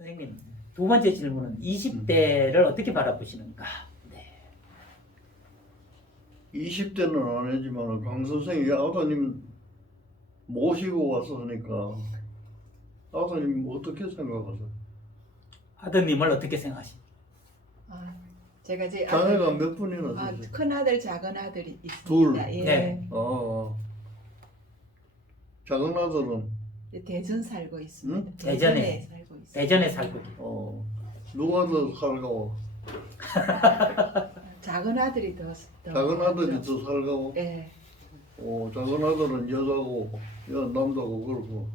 선생님, 두 번째 질문은 20대를 어떻게 바라보시는가? 네. 20대는 아니지만 강 선생이 아버님 모시고 왔으니까 아버님 어떻게 생각하세요? 아드님을 어떻게 생각하십니까? 아, 제가 제 자녀가 몇 분이나 되세요? 큰 아들, 작은 아들이 있습니다. 둘. 예. 네. 작은 아들은 대전 살고 있습니다. 응? 대전에. 살고 있습니다. 대전에 살고 계세요. 누가 더 살가워? 작은 아들이 더 작은 아들이 더 살가워? 예. 작은 아들은 여자고 남자고 그렇고.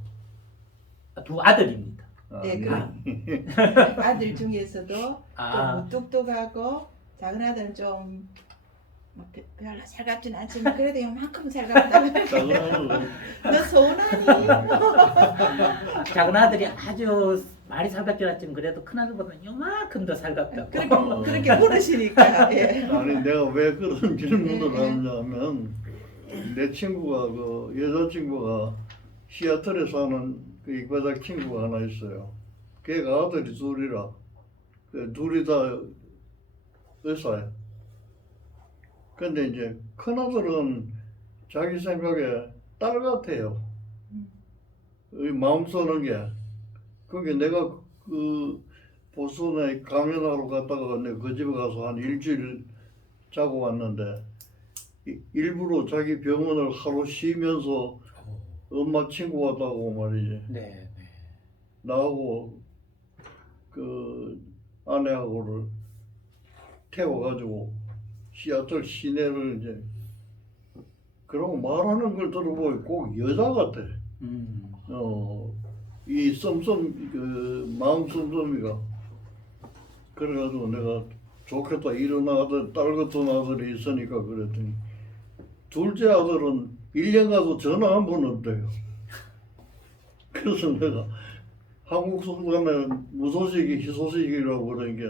두 아들입니다. 네, 네. 아들 중에서도 아. 좀 무뚝뚝하고 작은 아들은 좀 뭐 별로 살갑진 않지만 그래도 이만큼 살갑다. 작은 아들은 너 서운하니? 작은 아들이 아주 말이 살갑지 않지만 그래도 큰 아들보다 요만큼 더 살갑다고. 그렇게 물으시니까. 예. 아니 내가 왜 그런 질문을 네. 하냐면 내 친구가 그 여자친구가 시애틀에 사는 그 이과장 친구가 하나 있어요. 걔가 아들이 둘이라 그 둘이 다 의사야. 근데 이제 큰아들은 자기 생각에 딸 같아요. 이 마음 쓰는 게. 그게 내가 그 보스턴에 강연하러 갔다가 내가 그 집에 가서 한 일주일 자고 왔는데 일부러 자기 병원을 하루 쉬면서 엄마 친구 왔다고 말이지. 네. 나하고 그 아내하고를 태워가지고 시애틀 시내를 이제 그러고 말하는 걸 들어보니 꼭 여자 같아. 이 썸썸 그 마음 썸썸이가 그래가지고 내가 좋겠다 이런 아들 딸 같은 아들이 있으니까 그랬더니 둘째 아들은 1년 가도 전화 한 번 없대요. 그래서 내가 한국 속담에 무소식이 희소식이라고 그러는 게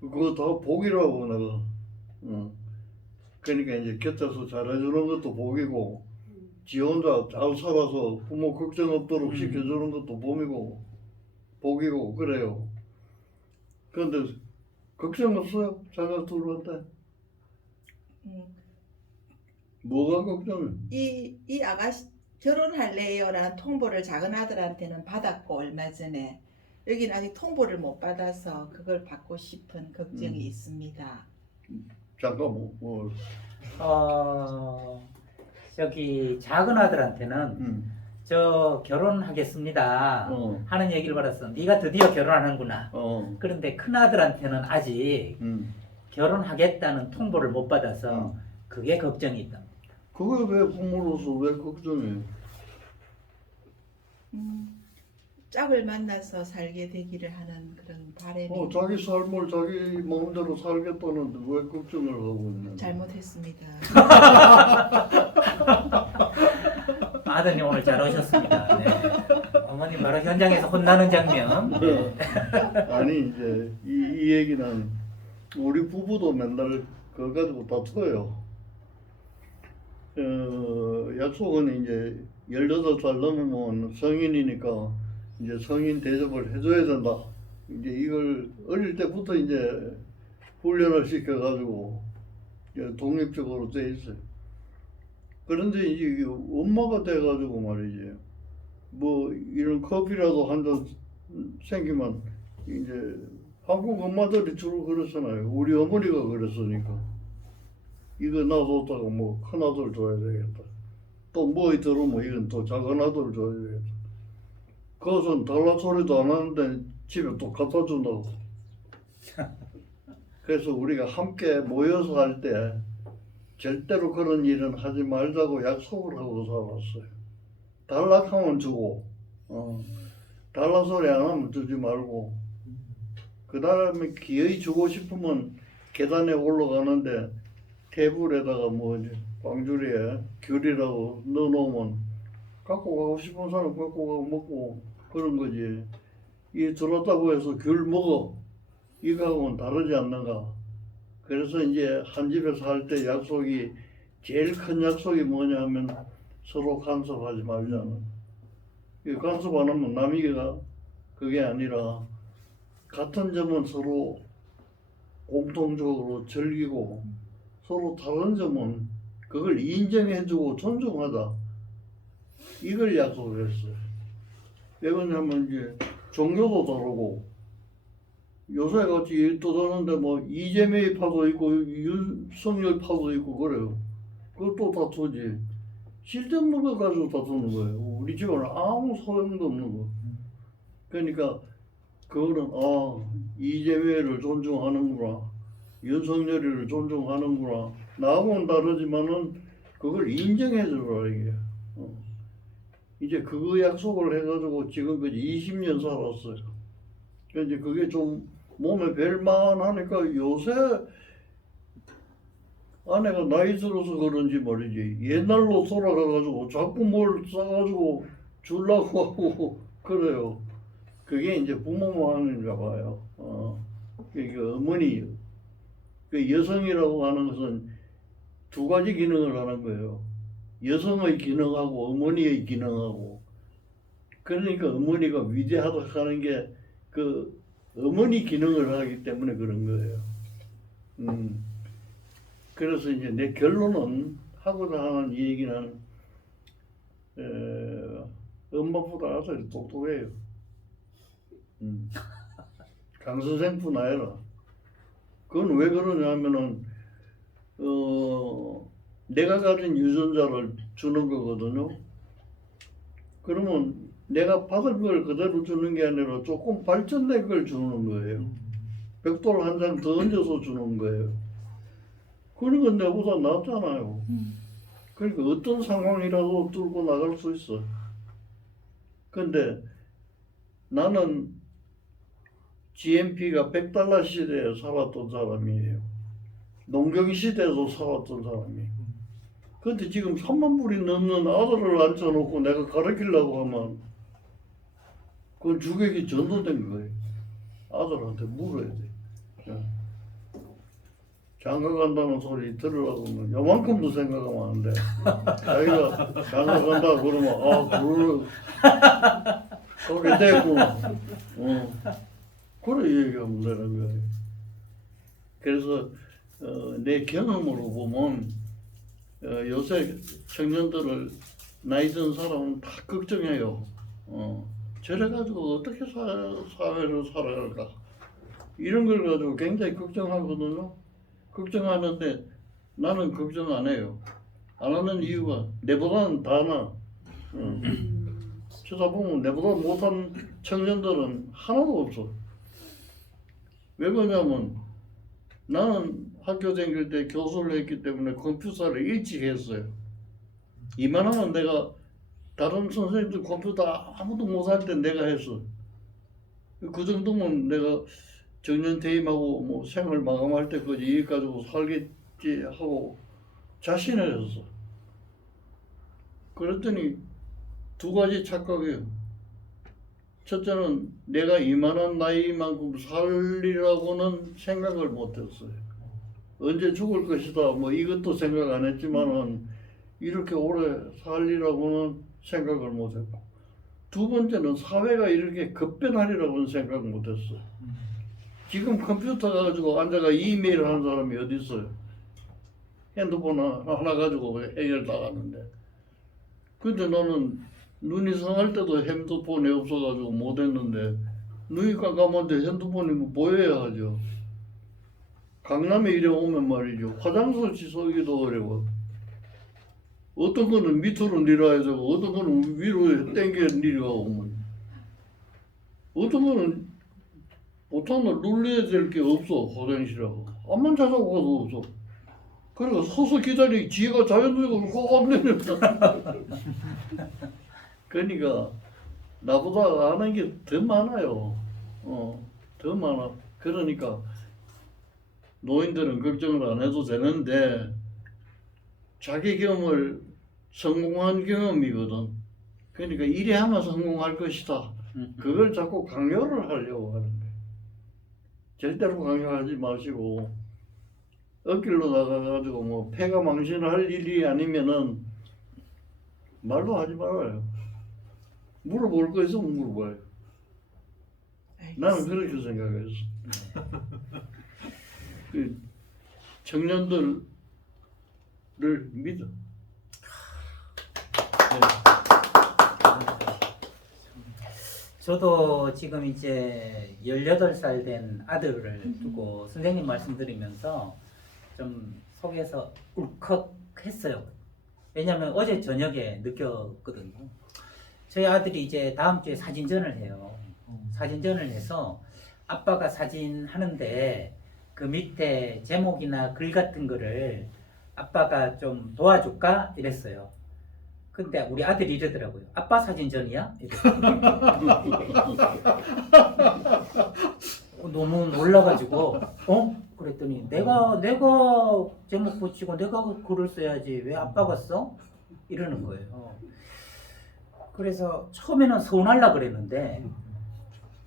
그거 다 복이라고 내가. 그러니까 이제 곁에서 잘해주는 것도 복이고 지 혼자 잘 살아서 부모 걱정 없도록 시켜주는 것도 복이고 그래요. 그런데 걱정 없어요? 자녀 둘한테? 뭐가 걱정해? 이 아가씨 결혼할래요라는 통보를 작은 아들한테는 받았고 얼마 전에 여기는 아직 통보를 못 받아서 그걸 받고 싶은 걱정이 있습니다. 잠깐 저기 작은 아들한테는 저 결혼하겠습니다 하는 얘기를 받았어. 네가 드디어 결혼하는구나. 그런데 큰 아들한테는 아직 결혼하겠다는 통보를 못 받아서 그게 걱정이 있다. 그게 왜 부모로서 왜 걱정해? 짝을 만나서 살게 되기를 하는 그런 바람이 자기 삶을 자기 마음대로 살겠다는데 왜 걱정을 하고 있냐? 잘못했습니다. 아드님 오늘 잘 오셨습니다. 네. 어머님 바로 현장에서 혼나는 장면. 아니 이제 이 얘기는 우리 부부도 맨날 그거 가지고 다퉈요. 약속은 이제 18살 넘으면 성인이니까 이제 성인 대접을 해줘야 된다. 이제 이걸 어릴 때부터 이제 훈련을 시켜가지고 이제 독립적으로 돼 있어요. 그런데 이제 엄마가 돼가지고 말이지. 뭐 이런 커피라도 한 잔 생기면 이제 한국 엄마들이 주로 그러잖아요. 우리 어머니가 그랬으니까. 이거 놔뒀다가 뭐 큰아들 줘야 되겠다. 또 뭐 들으면 이건 또 작은 아들 줘야 되겠다. 그것은 달라 소리도 안 하는데 집에 또 갖다 준다고. 그래서 우리가 함께 모여서 할 때 절대로 그런 일은 하지 말자고 약속을 하고 살았어요. 달락하면 주고, 달라 소리 안 하면 주지 말고, 그 다음에 기어이 주고 싶으면 계단에 올라가는데 테이블에다가 뭐 이제 광주리에 귤이라고 넣어놓으면 갖고 가고 싶은 사람 갖고 가고 먹고 그런 거지. 이 들었다고 해서 귤 먹어. 이거하고는 다르지 않는가. 그래서 이제 한 집에서 할 때 약속이 제일 큰 약속이 뭐냐 하면 서로 간섭하지 말자는. 이 간섭 안 하면 남이가 그게 아니라 같은 점은 서로 공통적으로 즐기고 서로 다른 점은 그걸 인정해주고 존중하자. 이걸 약속했어요. 왜 그러냐면 이제 종교도 다르고 요새 같이 떠드는데 뭐 이재명의 파도 있고 윤석열 파도 있고 그래요. 그것도 다투지. 실전 거 가지고 다투는 거예요. 우리 집은 아무 소용도 없는 거. 그러니까 그거는 이재명을 존중하는구나, 윤석열이를 존중하는구나. 나하고는 다르지만은 그걸 인정해주라 이게. 이제 그거 약속을 해가지고 지금까지 20년 살았어요. 이제 그게 좀 몸에 뵐만하니까 요새 아내가 나이 들어서 그런지 말이지 옛날로 돌아가가지고 자꾸 뭘 싸가지고 주려고 하고 그래요. 그게 이제 부모 마음인가 봐요. 이게 어머니, 그 여성이라고 하는 것은 두 가지 기능을 하는 거예요. 여성의 기능하고 어머니의 기능하고. 그러니까 어머니가 위대하다 하는 게 그 어머니 기능을 하기 때문에 그런 거예요. 그래서 이제 내 결론은 하고자 하는 이 얘기는 엄마보다 아들이 똑똑해요. 강 선생뿐 아니라. 그건 왜 그러냐면은 내가 가진 유전자를 주는 거거든요. 그러면 내가 받은 걸 그대로 주는 게 아니라 조금 발전된 걸 주는 거예요. 벽돌 한 장 더 얹어서 주는 거예요. 그런 건 내보다 낫잖아요. 그러니까 어떤 상황이라도 뚫고 나갈 수 있어. 근데 나는 GMP가 $100 시대에 살았던 사람이에요. 농경 시대에도 살았던 사람이에요. 근데 지금 3만 불이 넘는 아들을 앉혀놓고 내가 가르치려고 하면 그건 주객이 전도된 거예요. 아들한테 물어야 돼. 장가 간다는 소리 들으라고 하면 요만큼도 생각하면 안 돼. 자기가 장가 간다 그러면 그래 됐구나. 그래 얘기하면 되는 거예요. 그래서 내 경험으로 보면 요새 청년들을 나이 든 사람은 다 걱정해요. 저래가지고 어떻게 사회를 살아갈까? 이런 걸 가지고 굉장히 걱정하거든요. 걱정하는데 나는 걱정 안 해요. 안 하는 이유가 내보다는 다 나. 쳐다보면 내보다 못한 청년들은 하나도 없어. 왜 그러냐면 나는 학교 다닐 때 교수를 했기 때문에 컴퓨터를 일찍 했어요. 이만하면 내가 다른 선생님들 컴퓨터 아무도 못할 때 내가 했어. 그 정도면 내가 정년 퇴임하고 뭐 생을 마감할 때까지 일 가지고 살겠지 하고 자신을 했어. 그랬더니 두 가지 착각이에요. 첫째는 내가 이만한 나이만큼 살리라고는 생각을 못했어요. 언제 죽을 것이다 뭐 이것도 생각 안 했지만은 이렇게 오래 살리라고는 생각을 못했고, 두 번째는 사회가 이렇게 급변하리라고는 생각 못했어요. 지금 컴퓨터 가지고 앉아가 이메일 하는 사람이 어디 있어요? 핸드폰 하나 가지고 해결 나가는데. 근데 나는 눈이 상할 때도 핸드폰이 없어가지고 못했는데 눈이 깜깜한데 핸드폰이 뭐 보여야 하죠. 강남에 이래 오면 말이죠. 화장실 지서기도 어려워. 어떤 거는 밑으로 내려야 되고 어떤 거는 위로 당겨 내려가고 어떤 거는 보통은 눌러야 될 게 없어. 화장실하고 암만 찾아가도 없어. 그러니까 서서 기다리 지가 자연적으로 확 내린다. 그러니까 나보다 아는 게 더 많아요. 더 많아. 그러니까 노인들은 걱정을 안 해도 되는데 자기 경험을 성공한 경험이거든. 그러니까 이래 하면 성공할 것이다. 그걸 자꾸 강요를 하려고 하는 거예요. 절대로 강요하지 마시고 억길로 나가가지고 뭐 폐가 망신할 일이 아니면은 말도 하지 말아요. 물어볼 거 있으면 물어봐요. 나는 그렇게 생각했어. 그 청년들을 믿어. 저도 지금 이제 18살 된 아들을 두고 선생님 말씀 들으면서 좀 속에서 울컥했어요. 왜냐하면 어제 저녁에 느꼈거든요. 저희 아들이 이제 다음 주에 사진전을 해요. 사진전을 해서 아빠가 사진 하는데 그 밑에 제목이나 글 같은 거를 아빠가 좀 도와줄까? 이랬어요. 근데 우리 아들이 이러더라고요. 아빠 사진전이야? 너무 놀라가지고 그랬더니 내가 제목 붙이고 내가 글을 써야지 왜 아빠가 써? 이러는 거예요. 그래서 처음에는 서운하려 그랬는데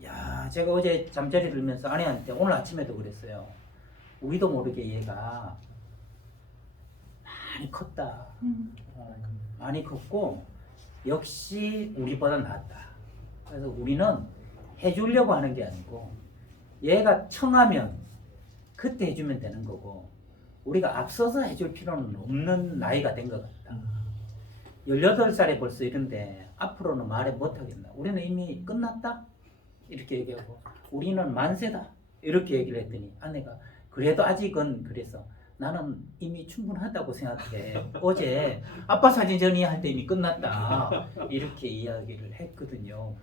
야 제가 어제 잠자리 들면서 아내한테 오늘 아침에도 그랬어요. 우리도 모르게 얘가 많이 컸다. 많이 컸고 역시 우리보다 낫다. 그래서 우리는 해주려고 하는 게 아니고 얘가 청하면 그때 해주면 되는 거고 우리가 앞서서 해줄 필요는 없는 나이가 된 것 같다. 18살에 벌써 이런데 앞으로는 말을 못하겠나. 우리는 이미 끝났다. 이렇게 얘기하고 우리는 만세다. 이렇게 얘기를 했더니 아내가 그래도 아직은 그래서 나는 이미 충분하다고 생각해. 어제 아빠 사진전이 할 때 이미 끝났다. 이렇게 이야기를 했거든요.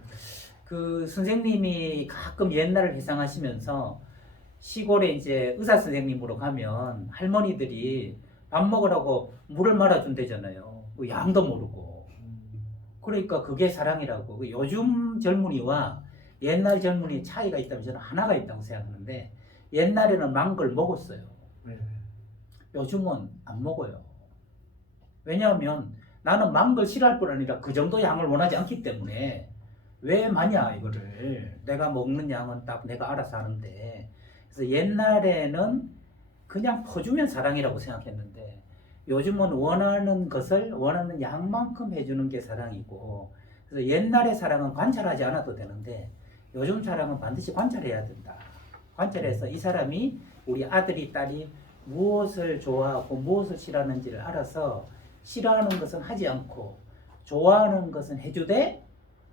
그 선생님이 가끔 옛날을 회상하시면서 시골에 이제 의사 선생님으로 가면 할머니들이 밥 먹으라고 물을 말아준대잖아요. 양도 모르고. 그러니까 그게 사랑이라고. 요즘 젊은이와 옛날 젊은이 차이가 있다면 저는 하나가 있다고 생각하는데 옛날에는 만 걸 먹었어요. 요즘은 안 먹어요. 왜냐하면 나는 만 걸 싫어할 뿐 아니라 그 정도 양을 원하지 않기 때문에 왜 마냐 이거를. 내가 먹는 양은 딱 내가 알아서 하는데. 그래서 옛날에는 그냥 퍼주면 사랑이라고 생각했는데 요즘은 원하는 것을 원하는 양만큼 해주는 게 사랑이고 그래서 옛날의 사랑은 관찰하지 않아도 되는데 요즘 사랑은 반드시 관찰해야 된다. 관찰해서 이 사람이 우리 아들이 딸이 무엇을 좋아하고 무엇을 싫어하는지를 알아서 싫어하는 것은 하지 않고 좋아하는 것은 해주되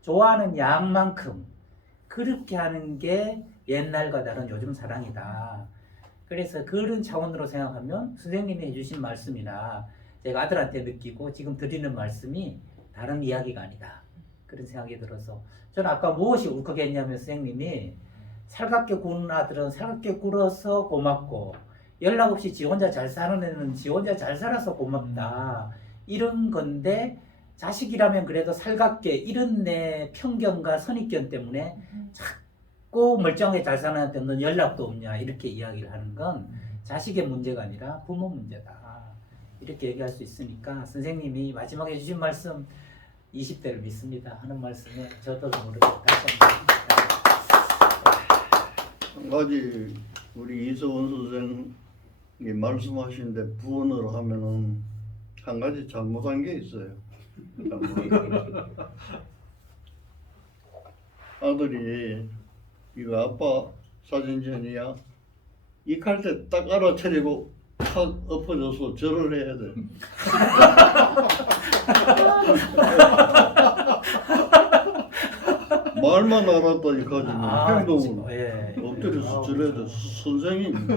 좋아하는 양만큼 그렇게 하는 게 옛날과 다른 요즘 사랑이다. 그래서 그런 차원으로 생각하면 선생님이 해주신 말씀이나 제가 아들한테 느끼고 지금 드리는 말씀이 다른 이야기가 아니다. 그런 생각이 들어서 저는 아까 무엇이 울컥했냐면 선생님이 살갑게 구는 아들은 살갑게 굴어서 고맙고 연락 없이 지 혼자 잘 사는 애는 지 혼자 잘 살아서 고맙다. 이런 건데 자식이라면 그래도 살갑게 이런 내 편견과 선입견 때문에 자꾸 멀쩡하게 잘 사는 애한테 넌 연락도 없냐 이렇게 이야기를 하는 건 자식의 문제가 아니라 부모 문제다. 이렇게 얘기할 수 있으니까 선생님이 마지막에 해주신 말씀 20대를 믿습니다 하는 말씀에 저도 모르게 다시 한 가지 우리 이서원 선생이 말씀하시는데 부언으로 하면은 한 가지 잘못한 게 있어요. 아들이 이거 아빠 사진전이야? 이 칼 때 딱 알아차리고 탁 엎어져서 절을 해야 돼. 말만 알았더니 가지고 행동을 엎드려서 절해야 돼. 선생님.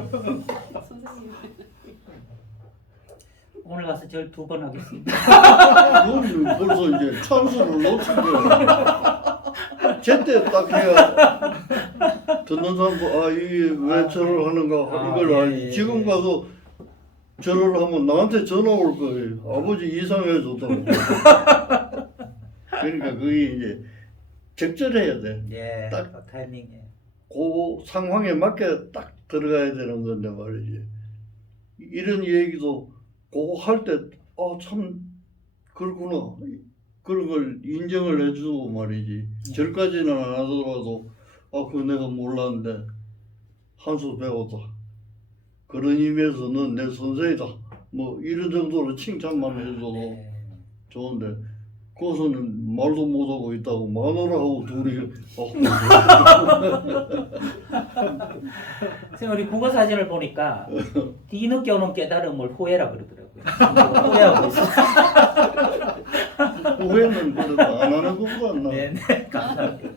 오늘 가서 절 2번 하겠습니다. 그건 벌써 이제 찬스를 놓친 거야. 제때 딱 해야 듣는 사람도 이게 왜 절을 하는가 이걸 알지. 지금 가서 절을 하면 나한테 전화 올 거예요. 아버지 이상해졌다고. 그러니까 그게 이제 적절해야 돼. 딱 그 타이밍에. 그 상황에 맞게 딱 들어가야 되는 건데 말이지. 이런 얘기도 그거 할 때 참 그렇구나 그런 걸 인정을 해주고 말이지. 절까지는 안 하더라도 그거 내가 몰랐는데 한 수 배웠다. 그런 의미에서 넌 내 선생이다. 뭐 이런 정도로 칭찬만 해줘도 좋은데 고수는 말도 못하고 있다고 마누라하고 둘이 선생님 우리 국어 사진을 보니까 뒤늦게 오는 깨달음을 후회라 그러더라고요. 후회하고 있어요. 후회는 그래도 안 하는 것보다 나. 네네 감사합니다.